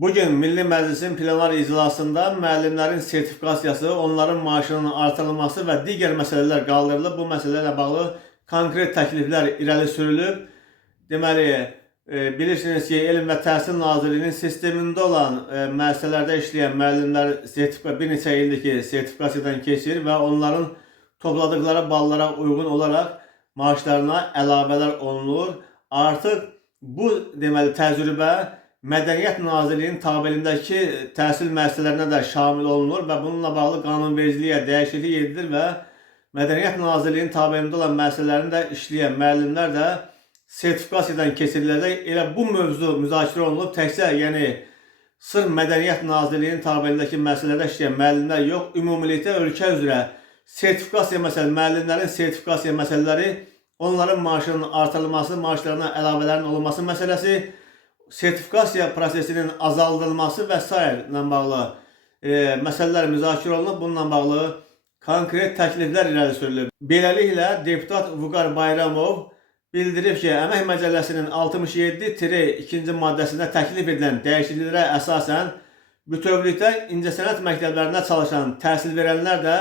Bugün Milli Məclisin plenar iclasında müəllimlərin sertifikasiyası, onların maaşının artırılması və digər məsələlər qaldırılıb. Bu məsələlərlə bağlı konkret təkliflər irəli sürülüb. Deməli, bilirsiniz ki, Elm və Təhsil Nazirliyinin sistemində olan müəssisələrdə işləyən müəllimlər bir neçə ildir ki, sertifikasiyadan keçir və onların topladıqları ballara uyğun olaraq maaşlarına əlavələr olunur. Artıq bu deməli təcrübə Mədəniyyət Nazirliyinin tabelindəki təhsil müəssisələrinə də şamil olunur və bununla bağlı qanunvericiliyə dəyişiklik edilir və Mədəniyyət Nazirliyinin tabelində olan müəssisələrində işləyən müəllimlər də sertifikasiyadan keçiriləcək. Elə bu mövzu müzakirə olunub. Təkcə sırf Mədəniyyət Nazirliyinin tabelindəki müəssisələrdə işləyən müəllimlər yox, ümumilikdə ölkə üzrə sertifikasiya məsələləri, müəllimlərin sertifikasiya məsələləri, onların maaşının artırılması, maaşlarına əlavələrin olunması məsələsi, sertifikasiya prosesinin azaldılması və s. ilə bağlı məsələlər müzakirə olunub. Bununla bağlı konkret təkliflər irəli sürülüb. Beləliklə, deputat Vüqar Bayramov bildirib ki, Əmək Məcəlləsinin 67-2-ci maddəsində təklif edilən dəyişikliklərə əsasən bütövlükdə incəsənət məktəblərində çalışan təhsil verənlər də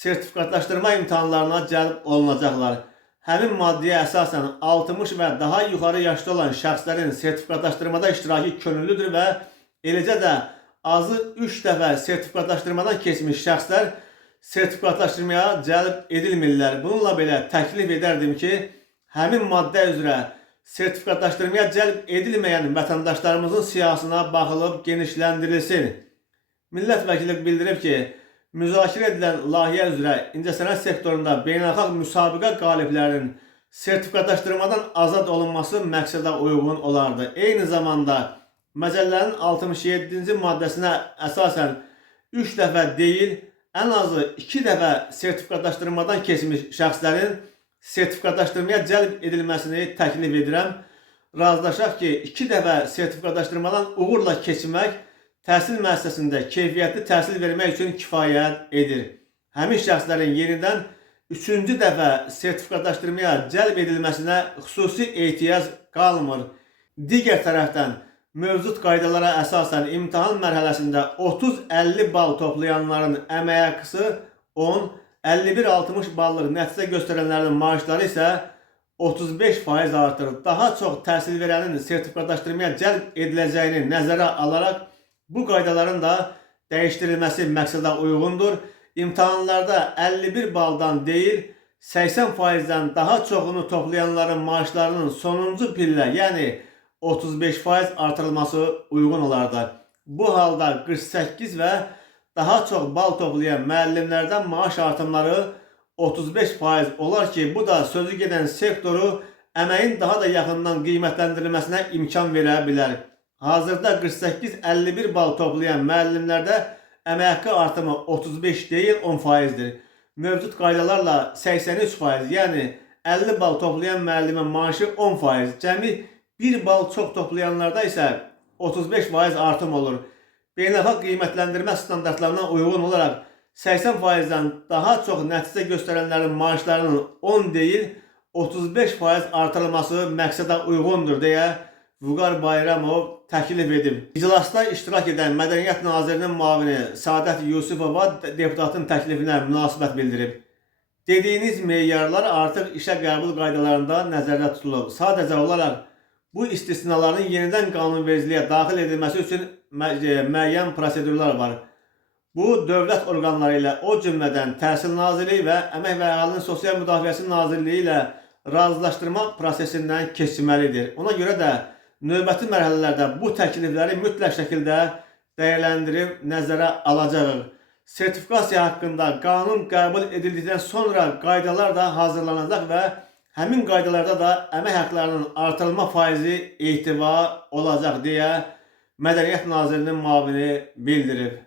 sertifikatlaşdırma imtahanlarına cəlb olunacaqlar. Həmin maddəyə əsasən 60 və daha yuxarı yaşda olan şəxslərin sertifikatlaşdırmada iştirakı könüllüdür və eləcə də azı 3 dəfə sertifikatlaşdırmadan keçmiş şəxslər sertifikatlaşdırmaya cəlb edilmirlər. Bununla belə təklif edərdim ki, həmin maddə üzrə sertifikatlaşdırmaya cəlb edilməyən vətəndaşlarımızın siyahısına baxılıb genişləndirilsin. Millət vəkili bildirib ki, müzakirə edilən layihə üzrə incəsənət sektorunda beynəlxalq müsabiqə qaliblərinin sertifikatlaşdırmadan azad olunması məqsədə uyğun olardı. Eyni zamanda məcəllənin 67-ci maddəsinə əsasən 3 dəfə deyil, ən azı 2 dəfə sertifikatlaşdırmadan keçmiş şəxslərin sertifikatlaşdırmaya cəlb edilməsini təklif edirəm. Razılaşaq ki, 2 dəfə sertifikatlaşdırmadan uğurla keçmək təhsil müəssisəsində keyfiyyətli təhsil vermək üçün kifayət edir. Həmin şəxslərin yenidən 3-cü dəfə sertifikatlaşdırmaya cəlb edilməsinə xüsusi ehtiyac qalmır. Digər tərəfdən, mövcud qaydalara əsasən imtahan mərhələsində 30-50 bal toplayanların əmək haqqısı 10, 51-60 ballıq nəticə göstərənlərin maaşları isə 35% artır. Daha çox təhsil verənin sertifikatlaşdırmaya cəlb ediləcəyini nəzərə alaraq bu qaydaların da dəyişdirilməsi məqsədə uyğundur. İmtahanlarda 51 baldan deyil, 80%-dən daha çoxunu toplayanların maaşlarının sonuncu pillə, yəni 35% artırılması uyğun olardı. Bu halda 48 və daha çox bal toplayan müəllimlərdən maaş artımları 35% olar ki, bu da sözü gedən sektoru əməyin daha da yaxından qiymətləndirilməsinə imkan verə bilər. Hazırda 48-51 bal toplayan müəllimlərdə əmək haqqı artımı 35 deyil, 10%dir. Mövcud qaydalarla 83%, yəni 50 bal toplayan müəllimin maaşı 10%, cəmi 1 bal çox toplayanlarda isə 35% artım olur. Beynəlxalq qiymətləndirmə standartlarına uyğun olaraq 80%-dən daha çox nəticə göstərənlərin maaşlarının 10 deyil, 35% artırılması məqsədə uyğundur deyə Vüqar Bayramov təklif edib. İclasda iştirak edən Mədəniyyət Nazirinin müavini Səadət Yusifova deputatın təklifinə münasibət bildirib. Dediyiniz meyarlar artıq işə qəbul qaydalarında nəzərdə tutulub. Sadəcə olaraq bu istisnaların yenidən qanunvericiliyə daxil edilməsi üçün müəyyən prosedurlar var. Bu, dövlət orqanları ilə, o cümlədən Təhsil Nazirliyi və Əmək və Əhalinin Sosial Müdafiəsi Nazirliyi ilə razılaşdırma prosesindən keçməlidir. Ona görə də növbəti mərhələlərdə bu təklifləri mütləq şəkildə dəyərləndirib nəzərə alacağıq. Sertifikasiya haqqında qanun qəbul edildikdən sonra qaydalar da hazırlanacaq və həmin qaydalarda da əmək haqqlarının artırılma faizi ehtiva olacaq deyə Mədəniyyət Nazirinin müavini bildirib.